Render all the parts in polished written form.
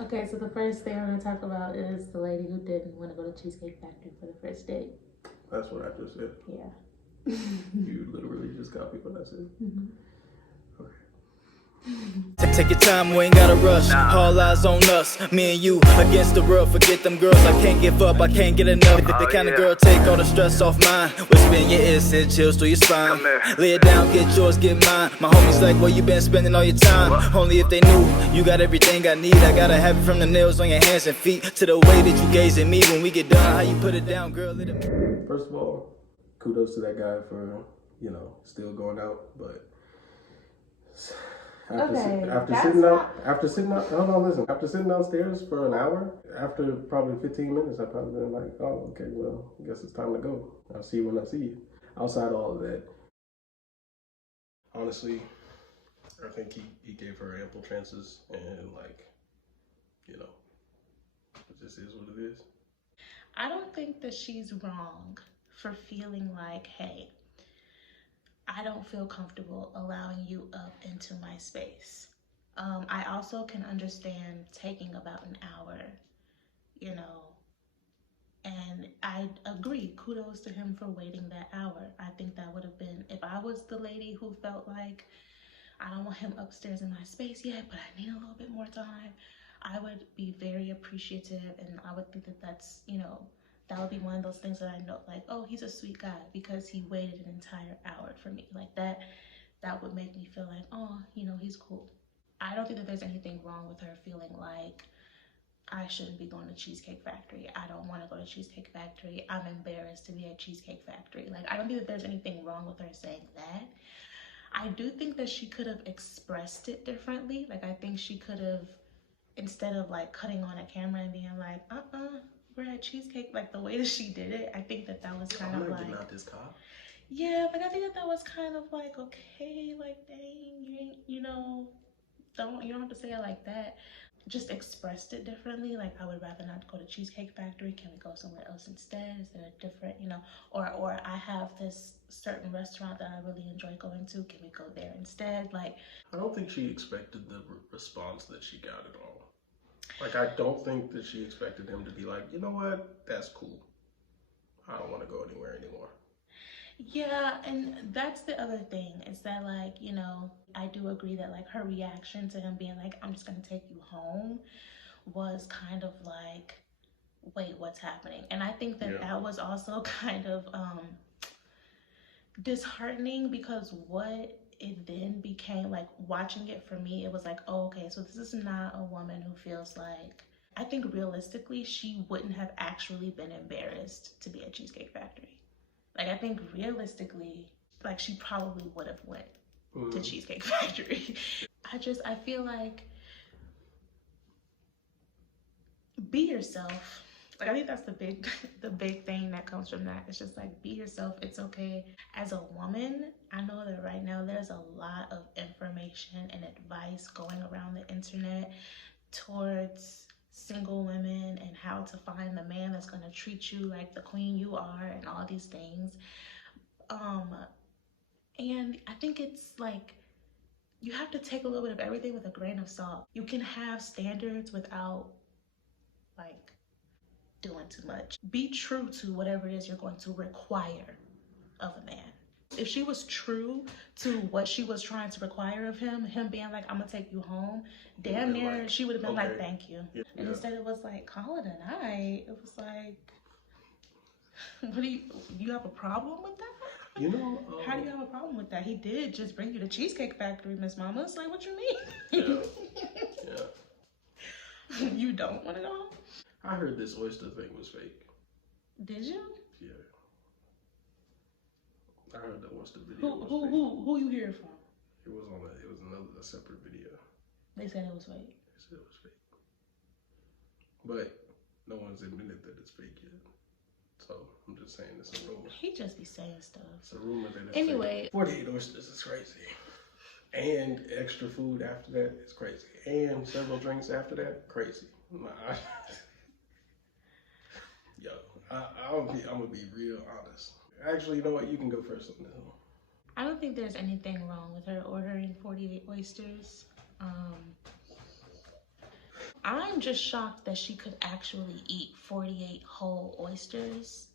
Okay, so the first thing I'm gonna talk about is the lady who didn't want to go to Cheesecake Factory for the first date. That's what I just said. Yeah. You literally just copied what I said. Okay. Take your time, we ain't gotta rush. All eyes on us, me and you against the world. Forget them girls, I can't give up, I can't get enough. The kind of girl take all the stress off mine. Whisper in your ear, send chills through your spine. Lay it down, get yours, get mine. My homies like, where you been spending all your time? Only if they knew you got everything I need. I gotta have it from the nails on your hands and feet to the way that you gaze at me when we get done. How you put it down, girl? First of all, kudos to that guy for, still going out, but after sitting downstairs for an hour, after probably 15 minutes, I probably been like, oh, okay, well, I guess it's time to go. I'll see you when I see you. Outside of all of that, honestly, I think he gave her ample chances, and it just is what it is. I don't think that she's wrong for feeling like, hey, I don't feel comfortable allowing you up into my space. I also can understand taking about an hour, you know, and I agree, kudos to him for waiting that hour. I think that would have been, if I was the lady who felt like, I don't want him upstairs in my space yet, but I need a little bit more time, I would be very appreciative, and I would think that that's, that would be one of those things that I know, like, oh, he's a sweet guy because he waited an entire hour for me. Like that would make me feel like, oh, he's cool. I don't think that there's anything wrong with her feeling like I shouldn't be going to Cheesecake Factory. I don't want to go to Cheesecake Factory. I'm embarrassed to be at Cheesecake Factory. Like, I don't think that there's anything wrong with her saying that. I do think that she could have expressed it differently. Like, I think she could have, instead of like cutting on a camera and being like, we're at Cheesecake, like the way that she did it, I think that was kind of like, not this cop. Yeah, like I think that was kind of like, okay, like dang, you ain't, you don't have to say it like that. Just expressed it differently. Like, I would rather not go to Cheesecake Factory. Can we go somewhere else instead? Is there a different, or I have this certain restaurant that I really enjoy going to. Can we go there instead? Like, I don't think she expected the response that she got at all. Like, I don't think that she expected him to be like, you know what, that's cool. I don't want to go anywhere anymore. Yeah, and that's the other thing is that, like, I do agree that, like, her reaction to him being like, I'm just gonna take you home was kind of like, wait, what's happening? And I think that that was also kind of disheartening, because what it then became, like, watching it for me, it was like, oh, okay, so this is not a woman who feels like, I think realistically, she wouldn't have actually been embarrassed to be at Cheesecake Factory. Like, I think realistically, like, she probably would have went to Cheesecake Factory. I feel like, be yourself. Like, I think that's the big thing that comes from that. It's just like, be yourself. It's okay. As a woman, I know that right now there's a lot of information and advice going around the internet towards single women and how to find the man that's going to treat you like the queen you are and all these things. And I think it's like, you have to take a little bit of everything with a grain of salt. You can have standards without, like, doing too much. Be true to whatever it is you're going to require of a man. If she was true to what she was trying to require of him being like, I'm gonna take you home, damn near, like, she would have been like, thank you. Yeah. And instead it was like, call it a night. It was like, what do you have a problem with that? How do you have a problem with that? He did just bring you to Cheesecake Factory, Miss Mama. It's like, what you mean? Yeah. You don't want to go home? I heard this Oyster thing was fake. Did you? Yeah. I heard the Oyster video was fake. Who you hear from? It was a separate video. They said it was fake. They said it was fake. But no one's admitted that it's fake yet. So I'm just saying it's a rumor. He just be saying stuff. It's a rumor that it's anyway. Fake. 48 oysters is crazy. And extra food after that is crazy. And several drinks after that, crazy. Yo, I'm gonna be real honest. Actually, you know what? You can go first on this one. I don't think there's anything wrong with her ordering 48 oysters. I'm just shocked that she could actually eat 48 whole oysters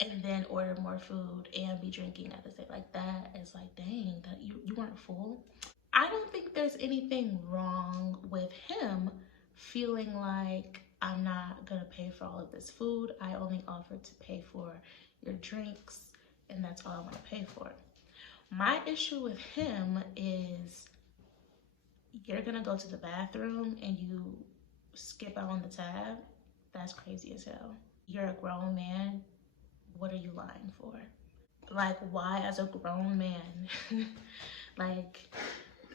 and then order more food and be drinking at the same. Like, that is like, dang, that you weren't full. I don't think there's anything wrong with him feeling like, I'm not gonna pay for all of this food. I only offered to pay for your drinks, and that's all I want to pay for. My issue with him is, you're gonna go to the bathroom and you skip out on the tab. That's crazy as hell. You're a grown man. What are you lying for? Like, why as a grown man? Like,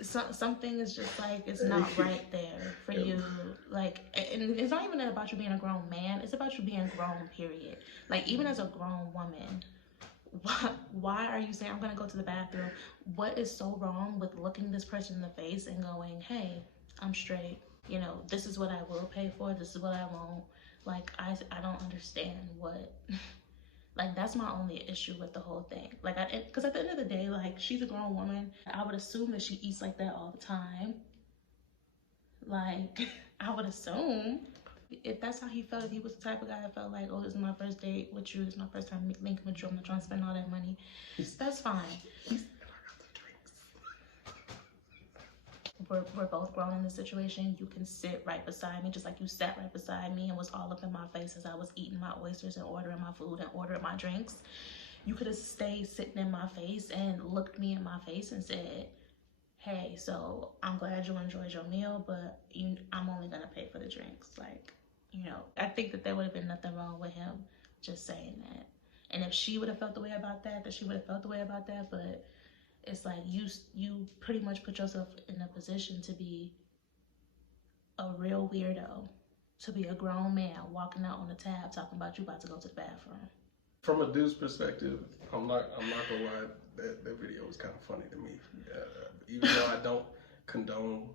something is just like, it's not right there for you. Like, and it's not even about you being a grown man, it's about you being grown, period. Like, even as a grown woman, why are you saying, I'm gonna go to the bathroom? What is so wrong with looking this person in the face and going, hey, I'm straight, you know, this is what I will pay for, this is what I won't. Like, I don't understand what like, that's my only issue with the whole thing. Like, because at the end of the day, like, she's a grown woman. I would assume that she eats like that all the time. Like, I would assume. If that's how he felt, if he was the type of guy that felt like, oh, this is my first date with you, this is my first time linking with you, I'm not trying to spend all that money, that's fine. We're both grown in this situation. You can sit right beside me, just like you sat right beside me and was all up in my face as I was eating my oysters and ordering my food and ordering my drinks. You could have stayed sitting in my face and looked me in my face and said, hey, so I'm glad you enjoyed your meal, but I'm only gonna pay for the drinks. Like, you know, I think that there would have been nothing wrong with him just saying that. And if she would have felt the way about that, then she would have felt the way about that. But it's like, you pretty much put yourself in a position to be a real weirdo, to be a grown man walking out on the tab talking about you about to go to the bathroom. From a dude's perspective, I'm not gonna lie, that video was kind of funny to me. Even though I don't condone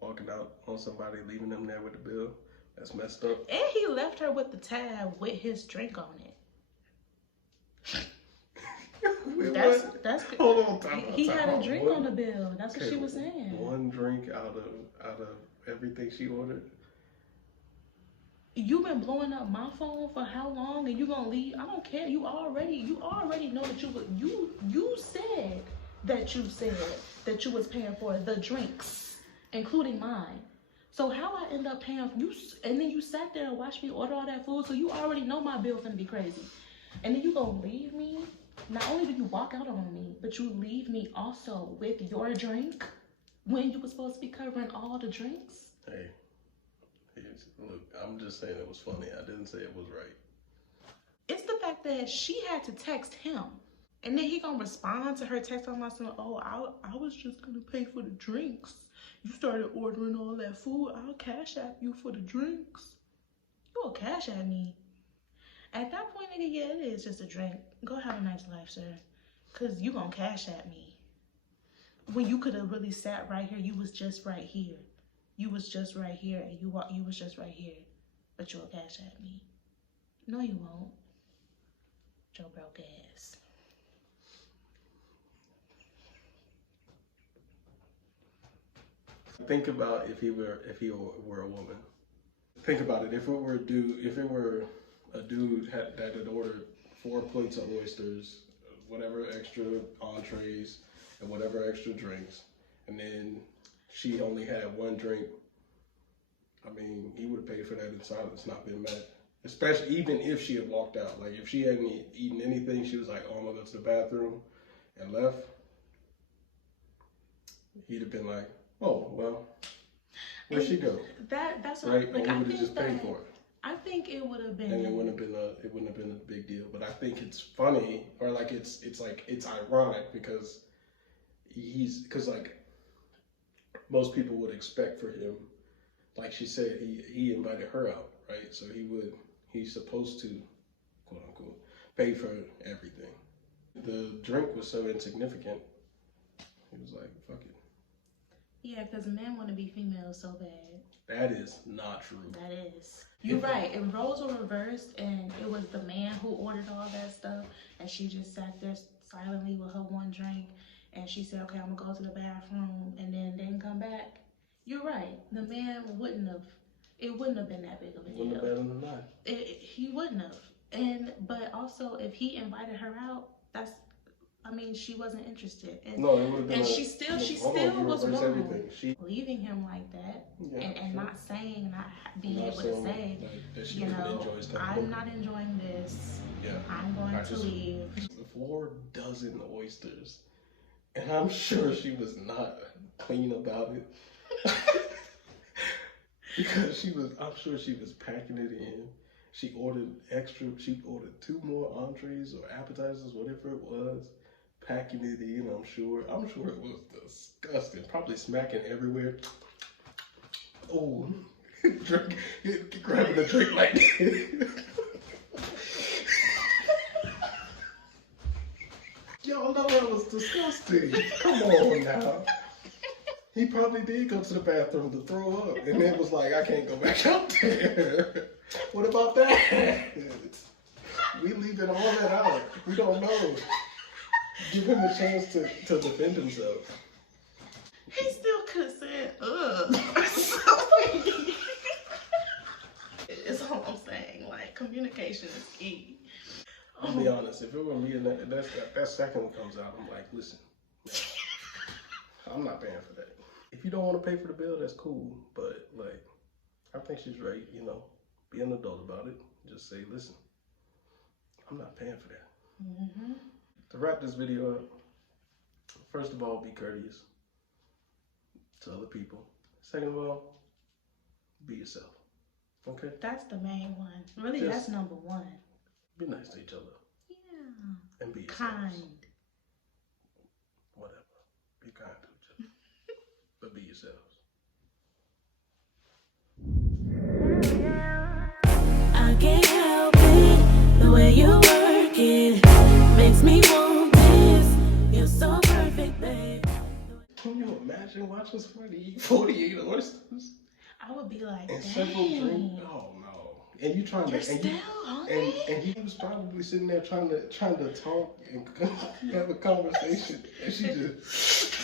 walking out on somebody, leaving them there with the bill, that's messed up. And he left her with the tab with his drink on it. Wait, that's hold on, time he out, had a drink on the bill. That's what she was saying. One drink out of everything she ordered. You've been blowing up my phone for how long, and you gonna leave? I don't care. You already know that you said that you was paying for the drinks, including mine. So how I end up paying for you, and then you sat there and watched me order all that food, so you already know my bill finna be crazy. And then you gonna leave me? Not only do you walk out on me, but you leave me also with your drink when you were supposed to be covering all the drinks? Hey, look, I'm just saying it was funny. I didn't say it was right. It's the fact that she had to text him. And then he gonna respond to her text on my son, oh, I was just gonna pay for the drinks. You started ordering all that food, I'll cash app you for the drinks. You gonna cash at me? At that point, nigga, yeah, it is just a drink. Go have a nice life, sir. Cause you gonna cash at me. When you could have really sat right here, you was just right here. You was just right here, and you was just right here. But you'll cash at me. No, you won't. Your broke ass. Think about if he were a woman. Think about it. If it were a dude that had ordered 4 plates of oysters, whatever extra entrees, and whatever extra drinks, and then she only had 1 drink, I mean, he would have paid for that in silence, not been mad. Especially even if she had walked out. Like, if she hadn't eaten anything, she was like, oh, I'm gonna go to the bathroom, and left, he'd have been like, oh, well, where'd she go? That's right? Like, or I we would have think just paid for it. I think it would have been. And it wouldn't have been a big deal. But I think it's funny, or like it's ironic because like most people would expect for him, like she said, he invited her out, right? So he's supposed to, quote unquote, pay for everything. The drink was so insignificant. He was like, fuck it. Yeah, because men want to be females so bad. That is not true. That is. You're right. If roles were reversed and it was the man who ordered all that stuff and she just sat there silently with her 1 drink and she said, okay, I'm going to go to the bathroom and then didn't come back, you're right. The man wouldn't have It wouldn't have been that big of a deal. Wouldn't have been enough. He wouldn't have. But also, if he invited her out, I mean, she wasn't interested. No, it would have been. And she still was wrong. Leaving him like that, and not saying, not being able to say, you know, I'm not enjoying this. Yeah, I'm going to leave. 4 dozen oysters, and I'm sure she was not clean about it. Because I'm sure she was packing it in. She ordered 2 more entrees or appetizers, whatever it was, packing it in, I'm sure it was disgusting. Probably smacking everywhere. Oh, grabbing a drink like this. Y'all know that was disgusting. Come on now. He probably did go to the bathroom to throw up, and then was like, I can't go back out there. What about that? We leaving all that out. We don't know. Give him a chance to defend himself. He still could have said, ugh. It's all I'm saying. Like, communication is key. I'll be honest, if it were me and that second one comes out, I'm like, listen, I'm not paying for that. If you don't want to pay for the bill, that's cool. But, like, I think she's right, you know. Be an adult about it. Just say, listen, I'm not paying for that. Mm-hmm. To wrap this video up, first of all, be courteous to other people. Second of all, be yourself. Okay? That's the main one. Really, that's number 1. Be nice to each other. Yeah. And be yourself. Kind. Whatever. Be kind to each other. But be yourselves. I can't help it, the way you work it makes me want this. You're so perfect, babe. Can you imagine watching somebody eat 48 oysters? I would be like, and several drinks. Oh no! And you trying You're to still hungry? and he was probably sitting there trying to talk and have a conversation, and she just.